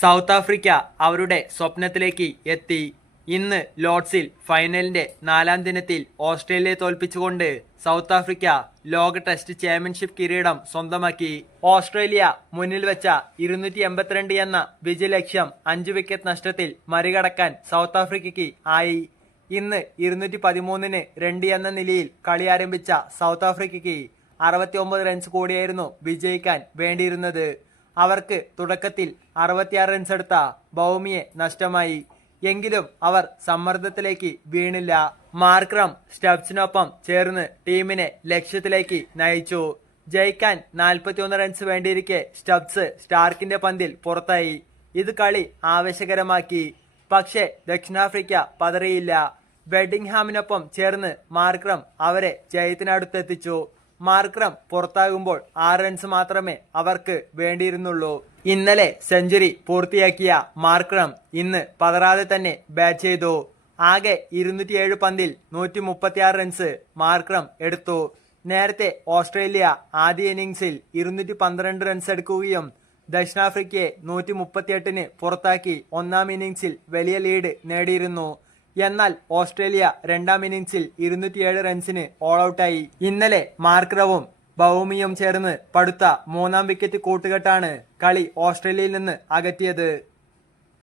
South Africa അവരുടെ സ്വപ്നത്തിലേക്ക് എത്തി. ഇന്ന് ലോർഡ്സിൽ ഫൈനലിന്റെ നാലാം ദിനത്തിൽ ഓസ്ട്രേലിയയെ തോൽപ്പിച്ചുകൊണ്ട് സൗത്ത് ആഫ്രിക്ക ലോക ടെസ്റ്റ് ചാമ്പ്യൻഷിപ്പ് കിരീടം സ്വന്തമാക്കി. ഓസ്ട്രേലിയ മുന്നിൽ വെച്ച ഇരുന്നൂറ്റി എൺപത്തിരണ്ട് എന്ന വിജയലക്ഷ്യം അഞ്ച് വിക്കറ്റ് നഷ്ടത്തിൽ മറികടക്കാൻ സൗത്ത് ആഫ്രിക്കയ്ക്ക് ആയി. ഇന്ന് ഇരുന്നൂറ്റി പതിമൂന്നിന് രണ്ട് എന്ന നിലയിൽ കളി ആരംഭിച്ച സൗത്ത് ആഫ്രിക്കയ്ക്ക് അറുപത്തി ഒമ്പത് റൺസ് കൂടിയായിരുന്നു വിജയിക്കാൻ വേണ്ടിയിരുന്നത്. അവർക്ക് തുടക്കത്തിൽ അറുപത്തിയാറ് റൺസ് എടുത്ത ഭൗമിയെ നഷ്ടമായി. എങ്കിലും അവർ സമ്മർദ്ദത്തിലേക്ക് വീണില്ല. മാർക്രം സ്റ്റബ്സിനൊപ്പം ചേർന്ന് ടീമിനെ ലക്ഷ്യത്തിലേക്ക് നയിച്ചു. ജയിക്കാൻ 41 റൺസ് വേണ്ടിയിരിക്കെ സ്റ്റബ്സ് സ്റ്റാർക്കിന്റെ പന്തിൽ പുറത്തായി. ഇത് കളി ആവേശകരമാക്കി. പക്ഷേ ദക്ഷിണാഫ്രിക്ക പതറിയില്ല. ബെഡിംഗ്ഹാമിനൊപ്പം ചേർന്ന് മാർക്രം അവരെ ജയത്തിനടുത്തെത്തിച്ചു. മാർക്രം പുറത്താകുമ്പോൾ ആറ് റൺസ് മാത്രമേ അവർക്ക് വേണ്ടിയിരുന്നുള്ളൂ. ഇന്നലെ സെഞ്ചുറി പൂർത്തിയാക്കിയ മാർക്രം ഇന്ന് പതറാതെ തന്നെ ബാറ്റ് ചെയ്തു. ആകെ ഇരുന്നൂറ്റിയേഴ് പന്തിൽ നൂറ്റി മുപ്പത്തിയാറ് റൺസ് മാർക്രം എടുത്തു. നേരത്തെ ഓസ്ട്രേലിയ ആദ്യ ഇന്നിംഗ്സിൽ ഇരുന്നൂറ്റി പന്ത്രണ്ട് റൺസ് എടുക്കുകയും ദക്ഷിണാഫ്രിക്കയെ നൂറ്റി മുപ്പത്തിയെട്ടിന് പുറത്താക്കി ഒന്നാം ഇന്നിംഗ്സിൽ വലിയ ലീഡ് നേടിയിരുന്നു. എന്നാൽ ഓസ്ട്രേലിയ രണ്ടാം ഇന്നിംഗ്സിൽ ഇരുന്നൂറ്റിയേഴ് റൺസിന് ഓൾ ഔട്ടായി ഇന്നലെ മാർക്രവും ഭൗമിയും ചേർന്ന് പടുത്ത മൂന്നാം വിക്കറ്റ് കൂട്ടുകെട്ടാണ് കളി ഓസ്ട്രേലിയയിൽ നിന്ന് അകറ്റിയത്.